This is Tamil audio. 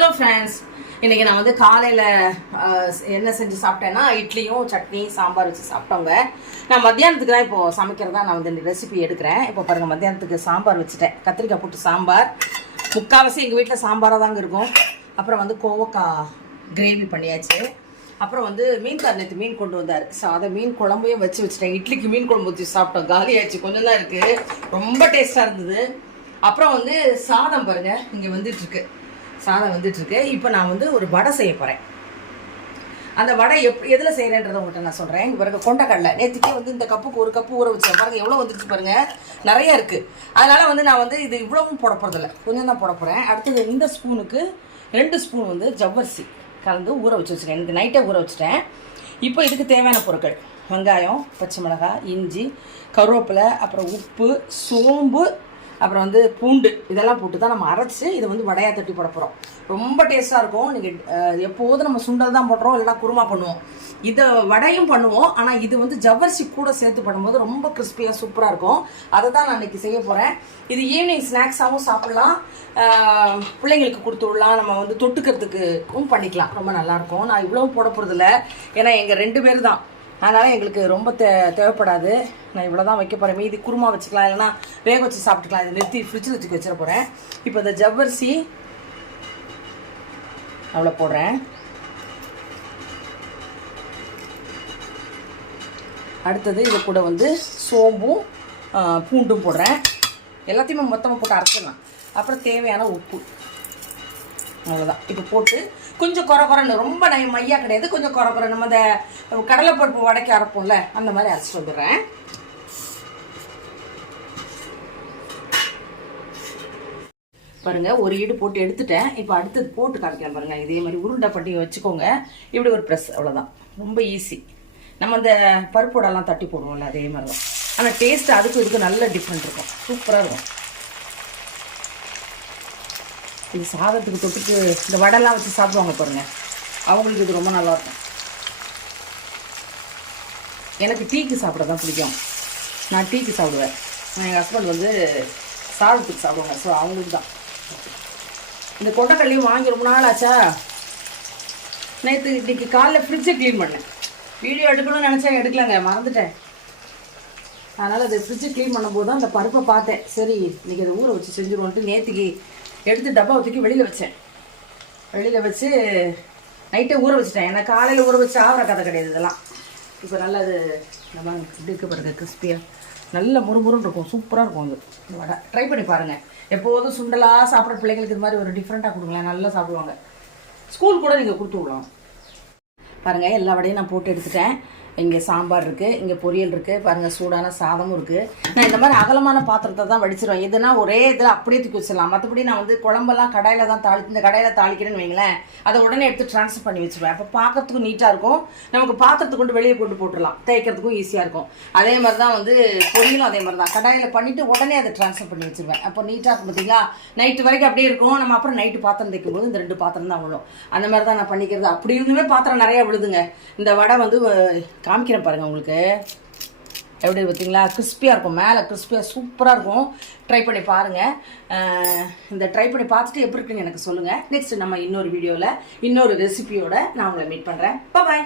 ஹலோ ஃப்ரெண்ட்ஸ் இன்னைக்கு நான் வந்து காலையில் என்ன செஞ்சு சாப்பிட்டேன்னா இட்லியும் சட்னி சாம்பார் வச்சு சாப்பிட்டோங்க. நான் மத்தியானத்துக்கு தான் இப்போ சமைக்கிறதா நான் வந்து இந்த ரெசிபி எடுக்கிறேன். இப்போ பாருங்கள் மத்தியானத்துக்கு சாம்பார் வச்சுட்டேன். கத்திரிக்காய் போட்டு சாம்பார். முக்கால்வாசி எங்கள் வீட்டில் சாம்பாராக தாங்க இருக்கும். அப்புறம் வந்து கோவக்காய் கிரேவி பண்ணியாச்சு. அப்புறம் வந்து மீன் கார் நேற்று மீன் கொண்டு வந்தார். ஸோ அதை மீன் குழம்பையும் வச்சு வச்சுட்டேன். இட்லிக்கு மீன் குழம்பு ஊற்றி சாப்பிட்டோம். காலியாச்சு கொஞ்சம் தான் இருக்குது ரொம்ப டேஸ்ட்டாக இருந்தது. அப்புறம் வந்து சாதம் பாருங்கள் இங்கே வந்துட்டுருக்கு சாதம் வந்துட்டுருக்கு. இப்போ நான் வந்து ஒரு வடை செய்ய போகிறேன் அந்த வடை எப் எதில் செய்கிறேன்றதை உங்கள்கிட்ட நான் சொல்கிறேன் இங்கே பாருங்க கொண்டக்கடலை. நேற்றுக்கே வந்து இந்த கப்புக்கு ஒரு கப்பு ஊற வச்சேன். பாருங்க எவ்வளோ வந்துருச்சு பாருங்க. நிறையா இருக்குது அதனால் வந்து நான் வந்து இது இவ்வளவும் போட போகிறதில்ல கொஞ்சம் தான் போட போகிறேன் அடுத்தது இந்த ஸ்பூனுக்கு ரெண்டு ஸ்பூன் வந்து ஜவ்வரிசி கலந்து ஊற வச்சு வச்சுருக்கேன். எனக்கு நைட்டே ஊற வச்சுட்டேன். இப்போ இதுக்கு தேவையான பொருட்கள். வெங்காயம் பச்சை மிளகாய் இஞ்சி கருவேப்பிலை அப்புறம் உப்பு சோம்பு அப்புறம் வந்து பூண்டு இதெல்லாம் போட்டு தான் நம்ம அரைச்சி இதை வந்து வடையாக தட்டி போட போகிறோம் ரொம்ப டேஸ்ட்டாக இருக்கும். நீங்கள் எப்போதும் நம்ம சுண்டல் தான் போடுறோம். இல்லைனா குருமா பண்ணுவோம். இதை வடையும் பண்ணுவோம். ஆனால் இது வந்து ஜவ்வரிசி கூட சேர்த்து பண்ணும்போது ரொம்ப கிறிஸ்பியாக சூப்பராக இருக்கும். அதை தான் நான் இன்னைக்கு செய்ய போகிறேன் இது ஈவினிங் ஸ்நாக்ஸாகவும் சாப்பிட்லாம். பிள்ளைங்களுக்கு கொடுத்து விடலாம். நம்ம வந்து தொட்டுக்கிறதுக்கும் பண்ணிக்கலாம். ரொம்ப நல்லாயிருக்கும் நான் இவ்வளோ போட போகிறதில்ல ஏன்னா எங்கள் ரெண்டு பேர் தான். அதனால் எங்களுக்கு ரொம்ப தே தேவைப்படாது. நான் இவ்வளோ தான் வைக்க போகிறேன் மீதி குருமா வச்சுக்கலாம். இல்லைனா வேக வச்சு சாப்பிட்டுக்கலாம். இதை நிறுத்தி ஃப்ரிட்ஜில் வச்சுக்க வச்சிட போகிறேன் இப்போ இந்த ஜவ்வரிசி அவ்வளோ போடுறேன். அடுத்தது இது கூட வந்து சோம்பும் பூண்டும் போடுறேன். எல்லாத்தையுமே மொத்தமாக போட்டு அரைச்சிடலாம். அப்புறம் தேவையான உப்பு. அவ்வளோதான் இப்போ போட்டு கொஞ்சம் குறை குறைன்னு ரொம்ப நை மையா கிடையாது. கொஞ்சம் குறை குறை நம்ம இந்த கடலைப்பருப்பு வடைக்கு அரைப்போம்ல அந்த மாதிரி அரைச்சிட்டு வந்துடுறேன். பாருங்கள் ஒரு ஈடு போட்டு எடுத்துட்டேன். இப்போ அடுத்தது போட்டு காமிக்கிறேன் பாருங்கள் இதே மாதிரி உருண்டை பண்ணி வச்சுக்கோங்க. இப்படி ஒரு ப்ரெஸ் அவ்வளோதான் ரொம்ப ஈஸி நம்ம அந்த பருப்போடெல்லாம் தட்டி போடுவோம்ல அதே மாதிரி தான் ஆனால் டேஸ்ட் அதுக்கும் இதுக்கு நல்ல டிஃப்ரெண்ட் இருக்கும். சூப்பராக இருக்கும். இது சாதத்துக்கு தொட்டுட்டு இந்த வடைலாம் வச்சு சாப்பிடுவாங்க பாருங்கள் அவங்களுக்கு இது ரொம்ப நல்லா இருக்கும் எனக்கு டீக்கு சாப்பிட தான் பிடிக்கும். நான் டீக்கு சாப்பிடுவேன். எங்கள் ஹஸ்பண்ட் வந்து சாதத்துக்கு சாப்பிடுவாங்க. ஸோ அவங்களுக்கு தான் இந்த கொண்டக்கல்லையும் வாங்கி ரொம்ப நாள் ஆச்சா? நேற்று இன்றைக்கி காலைல ஃப்ரிட்ஜை க்ளீன் பண்ணேன். வீடியோ எடுக்கணும்னு நினச்சேன். எடுக்கலங்க. மறந்துட்டேன். அதனால் அது ஃப்ரிட்ஜை க்ளீன் பண்ணும்போது தான் அந்த பருப்பை பார்த்தேன். சரி இன்றைக்கி அதை ஊற வச்சு செஞ்சுருவோன்ட்டு நேற்றுக்கு எடுத்து டப்பாவை தூக்கி வெளியில் வச்சேன். வெளியில் வச்சு நைட்டே ஊற வச்சுட்டேன். ஏன்னா காலையில் ஊற வச்சு ஆகிற கதை கிடையாது இதெல்லாம். இப்போ நல்லா அது நம்ம இப்படி இருக்க பாருங்க கிறிஸ்பியாக நல்ல முறுமுறுன்னு இருக்கும். சூப்பராக இருக்கும் அது. இந்த வடை. ட்ரை பண்ணி பாருங்கள் எப்போதும் சுண்டலாக சாப்பிட்ற பிள்ளைங்களுக்கு இது மாதிரி ஒரு டிஃப்ரெண்ட்டாக கொடுங்களேன். நல்லா சாப்பிடுவாங்க. ஸ்கூல் கூட நீங்கள் கொடுத்து விடலாம். பாருங்கள் எல்லா வடையும் நான் போட்டு எடுத்துட்டேன். இங்கே சாம்பார் இருக்குது இங்கே பொரியல் இருக்குது பாருங்கள் சூடான சாதமும் இருக்குது நான் இந்த மாதிரி அகலமான பாத்திரத்தை தான் வடிச்சிருவேன். இதுனா ஒரே இதில் அப்படியே தூக்கி வச்சிடலாம். மற்றபடி நான் வந்து குழம்பெல்லாம் கடாயில் தான் தாளி இந்த கடையில் தாளிக்கிறேன்னு வைங்களேன். அதை உடனே எடுத்து ட்ரான்ஸ்ஃபர் பண்ணி வச்சிருவேன். அப்போ பார்க்கறதுக்கும் நீட்டாக இருக்கும். நமக்கு பாத்திரத்தை கொண்டு வெளியே கொண்டு போட்டுடலாம். தேய்க்கிறதுக்கும் ஈஸியாக இருக்கும். அதே மாதிரி தான் வந்து பொரியலும் அதே மாதிரி தான். கடாயில் பண்ணிவிட்டு உடனே அதை ட்ரான்ஸ்ஃபர் பண்ணி வச்சிருவேன். அப்போ நீட்டாக இருக்கும் பார்த்தீங்களா நைட்டு வரைக்கும் அப்படியே இருக்கும். நம்ம அப்புறம் நைட்டு பாத்திரம் தைக்கும் போது இந்த ரெண்டு பாத்திரம் தான் விழும் அந்த மாதிரி தான் நான் பண்ணிக்கிறது. அப்படி இருந்துமே பாத்திரம் நிறையா விழுதுங்க. இந்த வடை வந்து காமிக்கிறேன் பாருங்கள் உங்களுக்கு. எப்படி பார்த்தீங்களா? கிறிஸ்பியாக இருக்கும். மேலே கிறிஸ்பியாக சூப்பராக இருக்கும். ட்ரை பண்ணி பாருங்கள் இந்த ட்ரை பண்ணி பார்த்துட்டு எப்படி இருக்குன்னு எனக்கு சொல்லுங்கள் நெக்ஸ்ட் நம்ம இன்னொரு வீடியோவில் இன்னொரு ரெசிபியோட நான் உங்களை மீட் பண்ணுறேன் பாய்